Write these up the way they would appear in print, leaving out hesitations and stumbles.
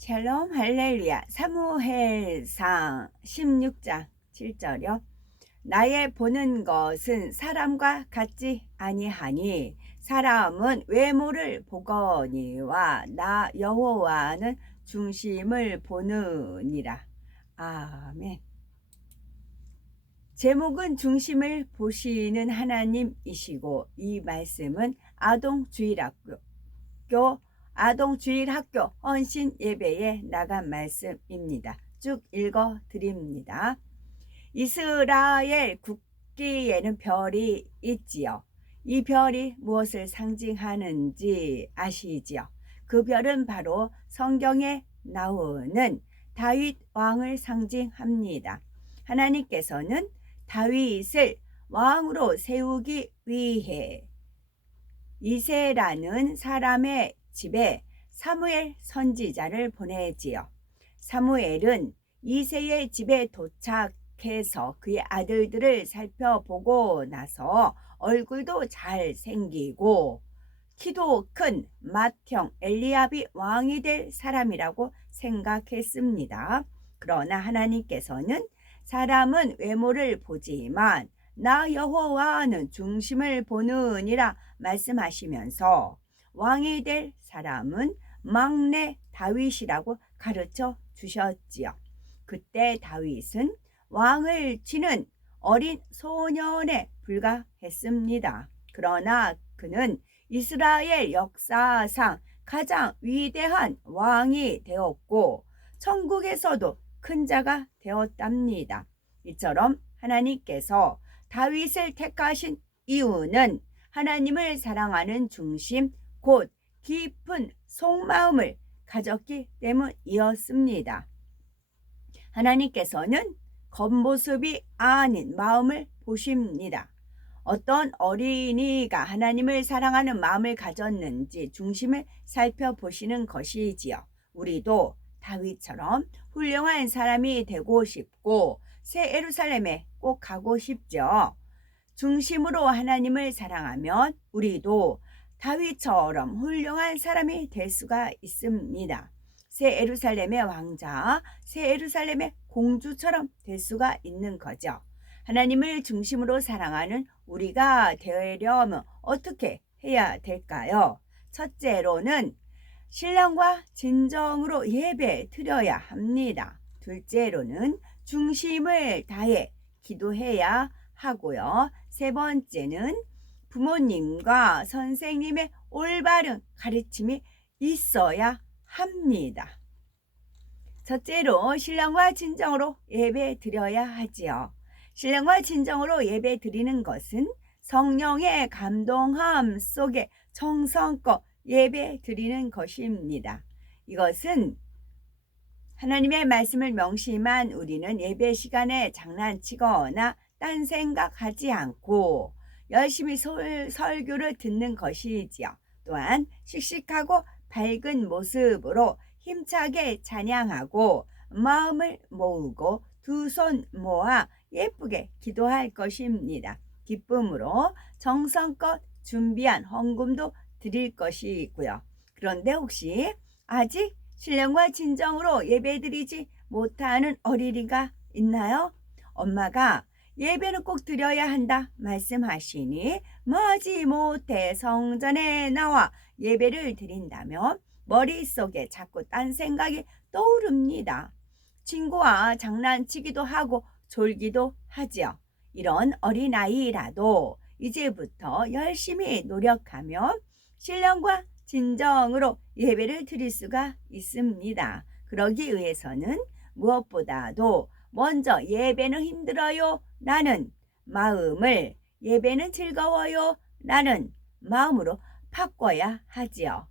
샬롬 할렐루야. 사무엘상 16장 7절요. 나의 보는 것은 사람과 같지 아니하니 사람은 외모를 보거니와 나 여호와는 중심을 보느니라. 아멘. 제목은 중심을 보시는 하나님이시고, 이 말씀은 아동주일학교 헌신 예배에 나간 말씀입니다. 쭉 읽어 드립니다. 이스라엘 국기에는 별이 있지요. 이 별이 무엇을 상징하는지 아시지요? 그 별은 바로 성경에 나오는 다윗 왕을 상징합니다. 하나님께서는 다윗을 왕으로 세우기 위해 이새라는 사람의 집에 사무엘 선지자를 보내지요. 사무엘은 이새의 집에 도착해서 그의 아들들을 살펴보고 나서 얼굴도 잘생기고 키도 큰 맏형 엘리압이 왕이 될 사람이라고 생각했습니다. 그러나 하나님께서는 사람은 외모를 보지만 나 여호와는 중심을 보느니라 말씀하시면서 왕이 될 사람은 막내 다윗이라고 가르쳐 주셨지요. 그때 다윗은 왕을 치는 어린 소년에 불과했습니다. 그러나 그는 이스라엘 역사상 가장 위대한 왕이 되었고 천국에서도 큰 자가 되었답니다. 이처럼 하나님께서 다윗을 택하신 이유는 하나님을 사랑하는 중심, 곧 깊은 속마음을 가졌기 때문이었습니다. 하나님께서는 겉모습이 아닌 마음을 보십니다. 어떤 어린이가 하나님을 사랑하는 마음을 가졌는지 중심을 살펴보시는 것이지요. 우리도 다윗처럼 훌륭한 사람이 되고 싶고 새 예루살렘에 꼭 가고 싶죠. 중심으로 하나님을 사랑하면 우리도 다윗처럼 훌륭한 사람이 될 수가 있습니다. 새 예루살렘의 왕자, 새 예루살렘의 공주처럼 될 수가 있는 거죠. 하나님을 중심으로 사랑하는 우리가 되려면 어떻게 해야 될까요? 첫째로는 신랑과 진정으로 예배 드려야 합니다. 둘째로는 중심을 다해 기도해야 하고요. 세 번째는 부모님과 선생님의 올바른 가르침이 있어야 합니다. 첫째로 신랑과 진정으로 예배 드려야 하지요. 신랑과 진정으로 예배 드리는 것은 성령의 감동함 속에 정성껏 예배 드리는 것입니다. 이것은 하나님의 말씀을 명심한 우리는 예배 시간에 장난치거나 딴 생각하지 않고 열심히 설교를 듣는 것이지요. 또한 씩씩하고 밝은 모습으로 힘차게 찬양하고 마음을 모으고 두 손 모아 예쁘게 기도할 것입니다. 기쁨으로 정성껏 준비한 헌금도 드릴 것이고요. 그런데 혹시 아직 신령과 진정으로 예배드리지 못하는 어린이가 있나요? 엄마가 예배는 꼭 드려야 한다 말씀하시니 마지못해 성전에 나와 예배를 드린다면 머릿속에 자꾸 딴 생각이 떠오릅니다. 친구와 장난치기도 하고 졸기도 하지요. 이런 어린아이라도 이제부터 열심히 노력하면 신령과 진정으로 예배를 드릴 수가 있습니다. 그러기 위해서는 무엇보다도 먼저 예배는 힘들어요 라는 마음을 예배는 즐거워요 라는 마음으로 바꿔야 하지요.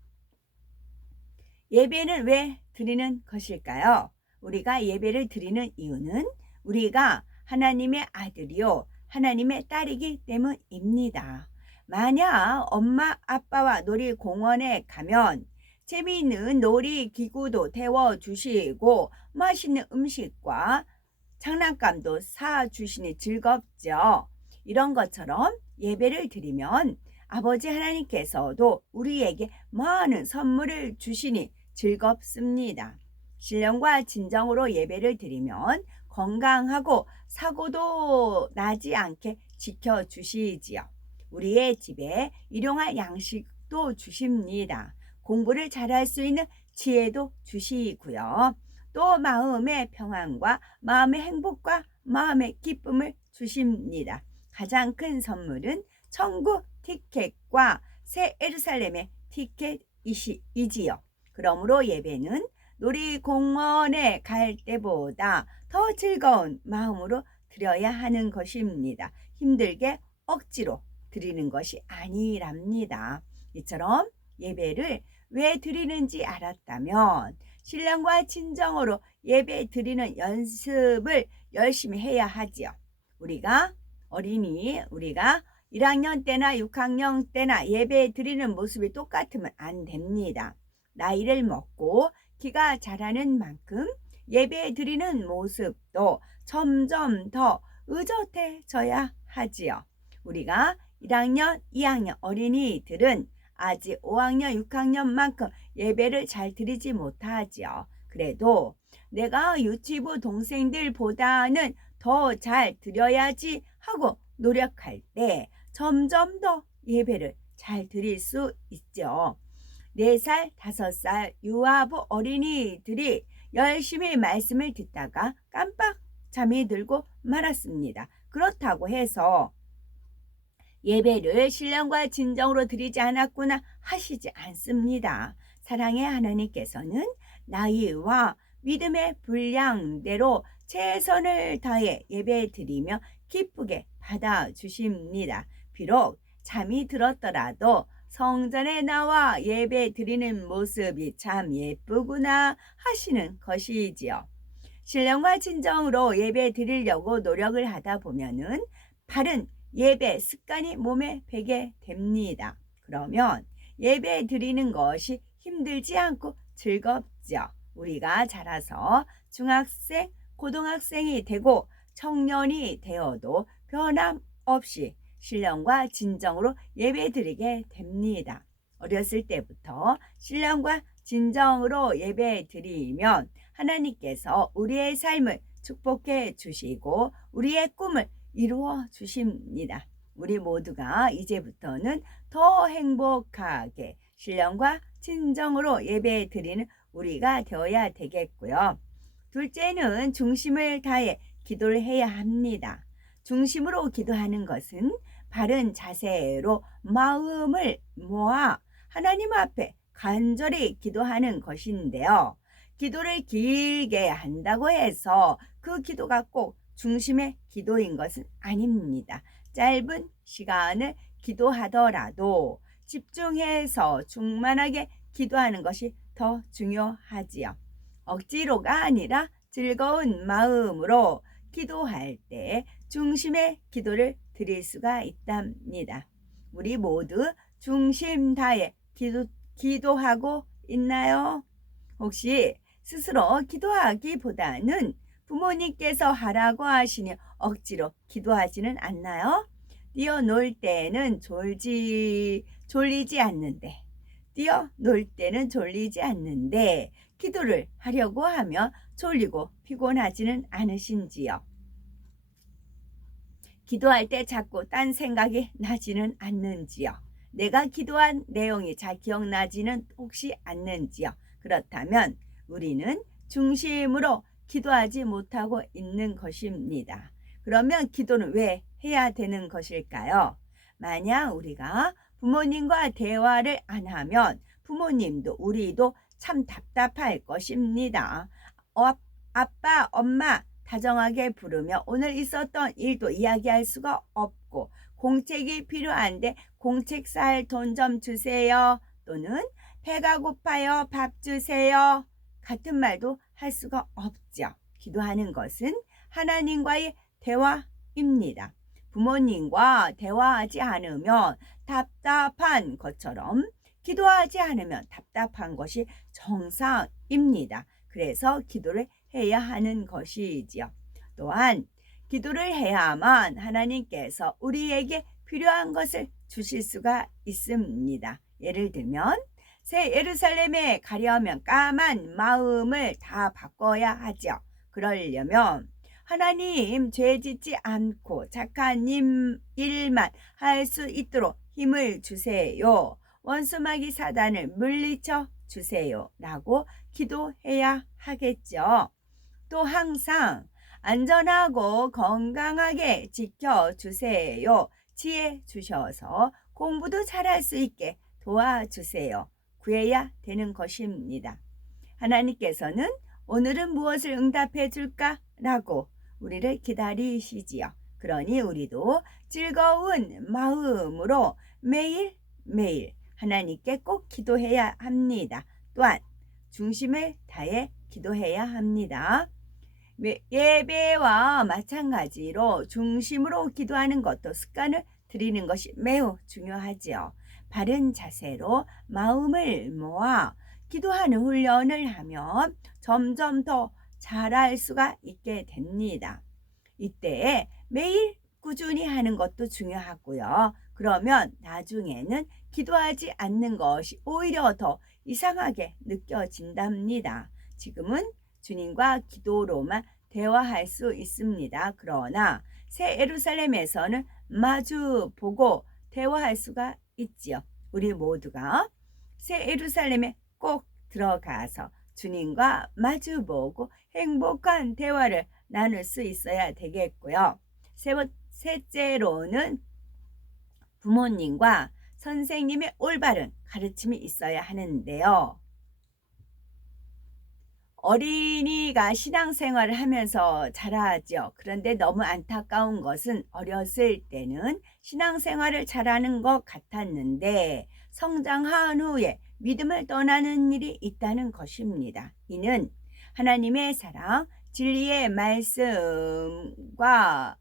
예배는 왜 드리는 것일까요? 우리가 예배를 드리는 이유는 우리가 하나님의 아들이요 하나님의 딸이기 때문입니다. 만약 엄마 아빠와 놀이공원에 가면 재미있는 놀이기구도 태워주시고 맛있는 음식과 장난감도 사주시니 즐겁죠. 이런 것처럼 예배를 드리면 아버지 하나님께서도 우리에게 많은 선물을 주시니 즐겁습니다. 신령과 진정으로 예배를 드리면 건강하고 사고도 나지 않게 지켜주시지요. 우리의 집에 일용할 양식도 주십니다. 공부를 잘할 수 있는 지혜도 주시고요. 또 마음의 평안과 마음의 행복과 마음의 기쁨을 주십니다. 가장 큰 선물은 천국 티켓과 새 예루살렘의 티켓이지요. 그러므로 예배는 놀이공원에 갈 때보다 더 즐거운 마음으로 드려야 하는 것입니다. 힘들게 억지로 드리는 것이 아니랍니다. 이처럼 예배를 왜 드리는지 알았다면 신령과 진정으로 예배 드리는 연습을 열심히 해야 하지요. 우리가 1학년 때나 6학년 때나 예배 드리는 모습이 똑같으면 안 됩니다. 나이를 먹고 키가 자라는 만큼 예배 드리는 모습도 점점 더 의젓해져야 하지요. 우리가 1학년, 2학년 어린이들은 아직 5학년, 6학년만큼 예배를 잘 드리지 못하지요. 그래도 내가 유치부 동생들보다는 더 잘 드려야지 하고 노력할 때 점점 더 예배를 잘 드릴 수 있죠. 4살, 5살 유아부 어린이들이 열심히 말씀을 듣다가 깜빡 잠이 들고 말았습니다. 그렇다고 해서 예배를 신령과 진정으로 드리지 않았구나 하시지 않습니다. 사랑의 하나님께서는 나이와 믿음의 분량대로 최선을 다해 예배 드리며 기쁘게 받아주십니다. 비록 잠이 들었더라도 성전에 나와 예배 드리는 모습이 참 예쁘구나 하시는 것이지요. 신령과 진정으로 예배 드리려고 노력을 하다 보면은 바른 예배 습관이 몸에 배게 됩니다. 그러면 예배 드리는 것이 힘들지 않고 즐겁죠. 우리가 자라서 중학생, 고등학생이 되고 청년이 되어도 변함없이 신령과 진정으로 예배 드리게 됩니다. 어렸을 때부터 신령과 진정으로 예배 드리면 하나님께서 우리의 삶을 축복해 주시고 우리의 꿈을 이루어 주십니다. 우리 모두가 이제부터는 더 행복하게 신령과 진정으로 예배 드리는 우리가 되어야 되겠고요. 둘째는 중심을 다해 기도를 해야 합니다. 중심으로 기도하는 것은 바른 자세로 마음을 모아 하나님 앞에 간절히 기도하는 것인데요. 기도를 길게 한다고 해서 그 기도가 꼭 중심의 기도인 것은 아닙니다. 짧은 시간을 기도하더라도 집중해서 충만하게 기도하는 것이 더 중요하지요. 억지로가 아니라 즐거운 마음으로 기도할 때 중심의 기도를 드릴 수가 있답니다. 우리 모두 중심 다해 기도하고 있나요? 혹시 스스로 기도하기보다는 부모님께서 하라고 하시니 억지로 기도하지는 않나요? 뛰어놀 때는 졸리지 않는데 기도를 하려고 하면 졸리고 피곤하지는 않으신지요? 기도할 때 자꾸 딴 생각이 나지는 않는지요? 내가 기도한 내용이 잘 기억나지는 혹시 않는지요? 그렇다면 우리는 중심으로 기도하지 못하고 있는 것입니다. 그러면 기도는 왜 해야 되는 것일까요? 만약 우리가 부모님과 대화를 안 하면 부모님도 우리도 참 답답할 것입니다. 아빠, 엄마 다정하게 부르며 오늘 있었던 일도 이야기할 수가 없고 공책이 필요한데 공책 살 돈 좀 주세요. 또는 배가 고파요. 밥 주세요. 같은 말도 할 수가 없죠. 기도하는 것은 하나님과의 대화입니다. 부모님과 대화하지 않으면 답답한 것처럼 기도하지 않으면 답답한 것이 정상입니다. 그래서 기도를 해야 하는 것이지요. 또한 기도를 해야만 하나님께서 우리에게 필요한 것을 주실 수가 있습니다. 예를 들면 새 예루살렘에 가려면 까만 마음을 다 바꿔야 하죠. 그러려면 하나님 죄 짓지 않고 착한 일만 할 수 있도록 힘을 주세요. 원수마귀 사단을 물리쳐 주세요. 라고 기도해야 하겠죠. 또 항상 안전하고 건강하게 지켜주세요. 지혜 주셔서 공부도 잘할 수 있게 도와주세요. 구해야 되는 것입니다. 하나님께서는 오늘은 무엇을 응답해 줄까? 라고 우리를 기다리시지요. 그러니 우리도 즐거운 마음으로 매일매일 하나님께 꼭 기도해야 합니다. 또한 중심을 다해 기도해야 합니다. 예배와 마찬가지로 중심으로 기도하는 것도 습관을 들이는 것이 매우 중요하지요. 바른 자세로 마음을 모아 기도하는 훈련을 하면 점점 더 잘할 수가 있게 됩니다. 이때 매일 꾸준히 하는 것도 중요하고요. 그러면 나중에는 기도하지 않는 것이 오히려 더 이상하게 느껴진답니다. 지금은 주님과 기도로만 대화할 수 있습니다. 그러나 새 예루살렘에서는 마주 보고 대화할 수가 있지요. 우리 모두가 새 예루살렘에 꼭 들어가서 주님과 마주보고 행복한 대화를 나눌 수 있어야 되겠고요. 셋째로는 부모님과 선생님의 올바른 가르침이 있어야 하는데요. 어린이가 신앙생활을 하면서 자라죠. 그런데 너무 안타까운 것은 어렸을 때는 신앙생활을 잘하는 것 같았는데 성장한 후에 믿음을 떠나는 일이 있다는 것입니다. 이는 하나님의 사랑, 진리의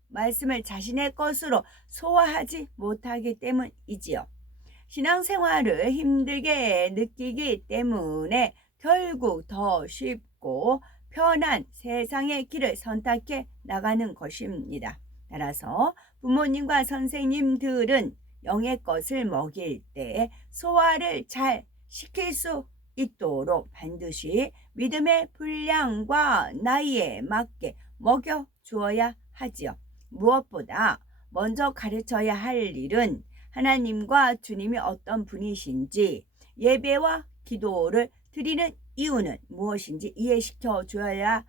말씀을 자신의 것으로 소화하지 못하기 때문이지요. 신앙생활을 힘들게 느끼기 때문에 결국 더 쉽고 편한 세상의 길을 선택해 나가는 것입니다. 따라서 부모님과 선생님들은 영의 것을 먹일 때 소화를 잘 시킬 수 있도록 반드시 믿음의 분량과 나이에 맞게 먹여 주어야 하지요. 무엇보다 먼저 가르쳐야 할 일은 하나님과 주님이 어떤 분이신지, 예배와 기도를 드리는 이유는 무엇인지 이해시켜 주어야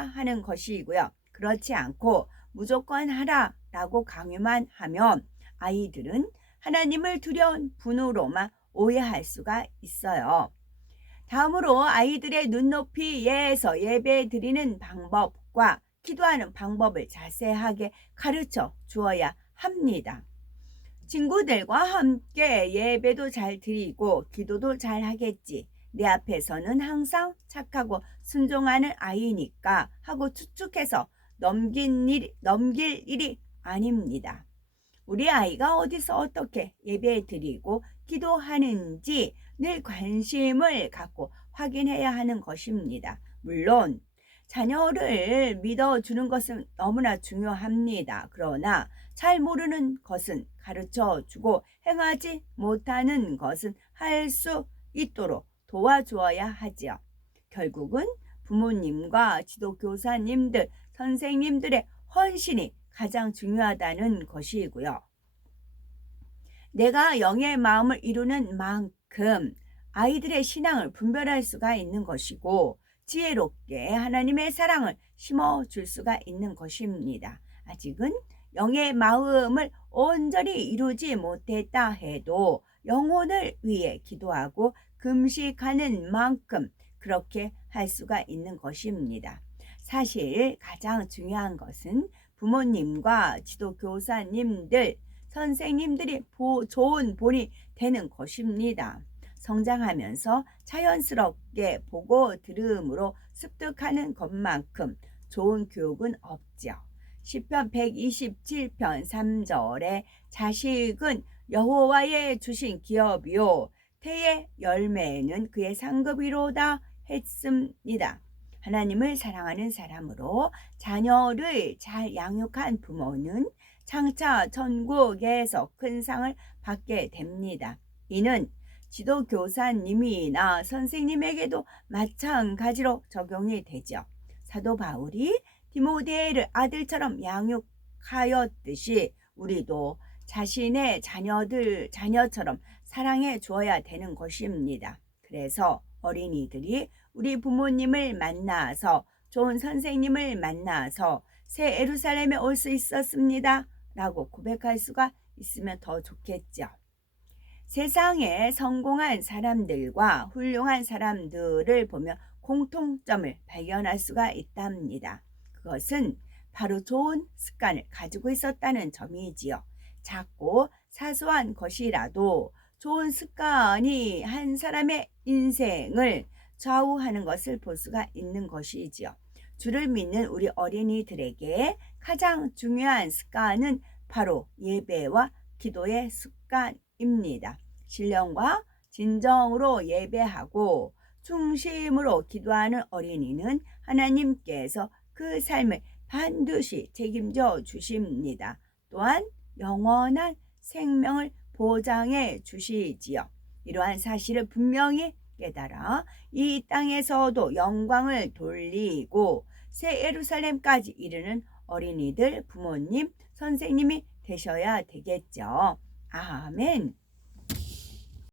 하는 것이고요. 그렇지 않고 무조건 하라라고 강요만 하면 아이들은 하나님을 두려운 분으로만 오해할 수가 있어요. 다음으로 아이들의 눈높이에서 예배 드리는 방법과 기도하는 방법을 자세하게 가르쳐 주어야 합니다. 친구들과 함께 예배도 잘 드리고 기도도 잘 하겠지. 내 앞에서는 항상 착하고 순종하는 아이니까 하고 추측해서 넘길 일이 아닙니다. 우리 아이가 어디서 어떻게 예배 드리고 기도하는지 늘 관심을 갖고 확인해야 하는 것입니다. 물론 자녀를 믿어주는 것은 너무나 중요합니다. 그러나 잘 모르는 것은 가르쳐주고 행하지 못하는 것은 할 수 있도록 도와주어야 하지요. 결국은 부모님과 지도교사님들, 선생님들의 헌신이 가장 중요하다는 것이고요. 내가 영의 마음을 이루는 만큼 아이들의 신앙을 분별할 수가 있는 것이고 지혜롭게 하나님의 사랑을 심어줄 수가 있는 것입니다. 아직은 영의 마음을 온전히 이루지 못했다 해도 영혼을 위해 기도하고 금식하는 만큼 그렇게 할 수가 있는 것입니다. 사실 가장 중요한 것은 부모님과 지도교사님들, 선생님들이 좋은 본이 되는 것입니다. 성장하면서 자연스럽게 보고 들음으로 습득하는 것만큼 좋은 교육은 없죠. 시편 127편 3절에 자식은 여호와의 주신 기업이요 태의 열매는 그의 상급이로다 했습니다. 하나님을 사랑하는 사람으로 자녀를 잘 양육한 부모는 장차 천국에서 큰 상을 받게 됩니다. 이는 지도교사님이나 선생님에게도 마찬가지로 적용이 되죠. 사도 바울이 디모데를 아들처럼 양육하였듯이 우리도 자신의 자녀처럼 사랑해 주어야 되는 것입니다. 그래서 어린이들이 우리 부모님을 만나서 좋은 선생님을 만나서 새 예루살렘에 올 수 있었습니다 라고 고백할 수가 있으면 더 좋겠죠. 세상에 성공한 사람들과 훌륭한 사람들을 보며 공통점을 발견할 수가 있답니다. 그것은 바로 좋은 습관을 가지고 있었다는 점이지요. 작고 사소한 것이라도 좋은 습관이 한 사람의 인생을 좌우하는 것을 볼 수가 있는 것이지요. 주를 믿는 우리 어린이들에게 가장 중요한 습관은 바로 예배와 기도의 습관입니다. 신령과 진정으로 예배하고 중심으로 기도하는 어린이는 하나님께서 그 삶을 반드시 책임져 주십니다. 또한 영원한 생명을 보장해 주시지요. 이러한 사실을 분명히 깨달아 이 땅에서도 영광을 돌리고 새 예루살렘까지 이르는 어린이들, 부모님, 선생님이 되셔야 되겠죠. 아멘.